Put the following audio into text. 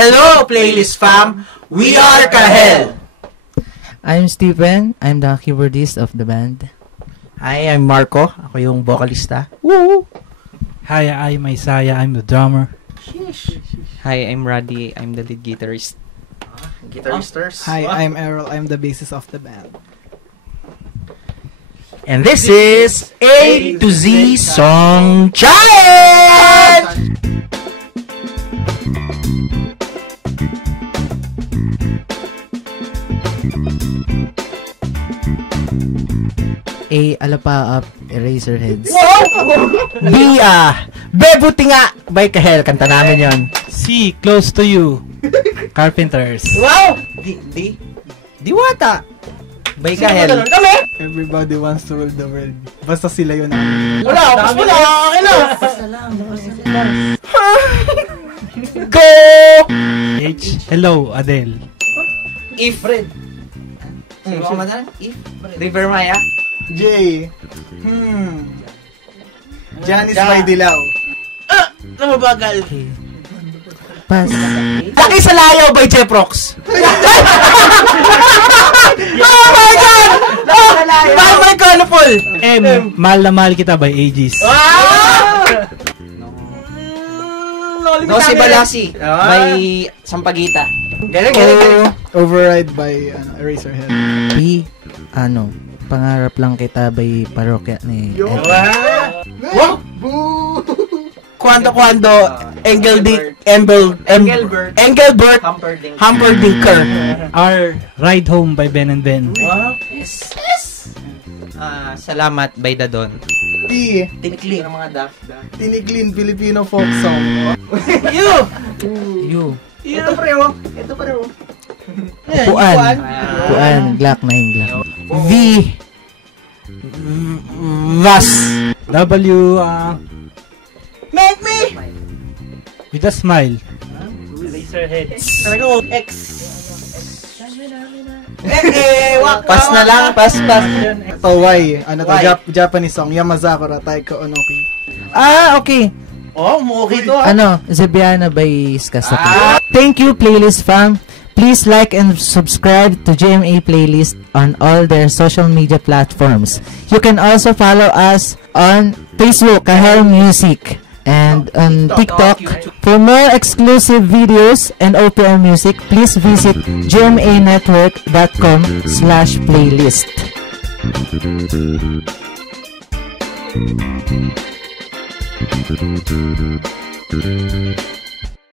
Hello, Playlist Fam! We are Kahel! I'm Stephen. I'm the keyboardist of the band. Hi, I'm Marco. Ako yung vocalista. Woo! Hi, I'm Isaiah. I'm the drummer. Hi, I'm Roddy. I'm the lead guitarist. Guitaristers. Hi, I'm Errol. I'm the bassist of the band. And this is A to Z Song Challenge! A. Alapa Up, Eraserheads. B. Bebuti nga by Kahel. Kanta namin yon. C. Close to You. Carpenters. Wow! Diwata! By Kahel. Kami! Everybody wants to rule the world. Basta sila yun. Wala! Go! H. Hello, Adele. If. River Maya. J. Janice by Dilaw. Namabagal. Pass. Laki sa Layo by Jeff Rocks. Oh my God! Mahal by Colorful. M. Mahal na Mahal Kita by Aegis. Nosy Balasi by Sampaguita. Galing. Override by Eraserhead. B. Pangarap lang kita by Parokya ni Ed. Wow! Kwando, Engelbert, Humperdincker. R. Ride Home by Ben and Ben. Yes. Salamat by Dadon. T. Tinikling. Tiniklin Filipino folk song. U. Ito pareho. Puan. Glock 9 Glock. V. Vas. W. Make me! With a Smile. X. Pass na lang. Pass. Ito Y. Japanese song. Yamazakura Taiko Onoki. Okay. Okay to Zebiana by Skasaki. Thank you, Playlist Fam. Please like and subscribe to GMA Playlist on all their social media platforms. You can also follow us on Facebook, Kahel Music, and on TikTok. For more exclusive videos and OPM music, please visit gmanetwork.com/playlist.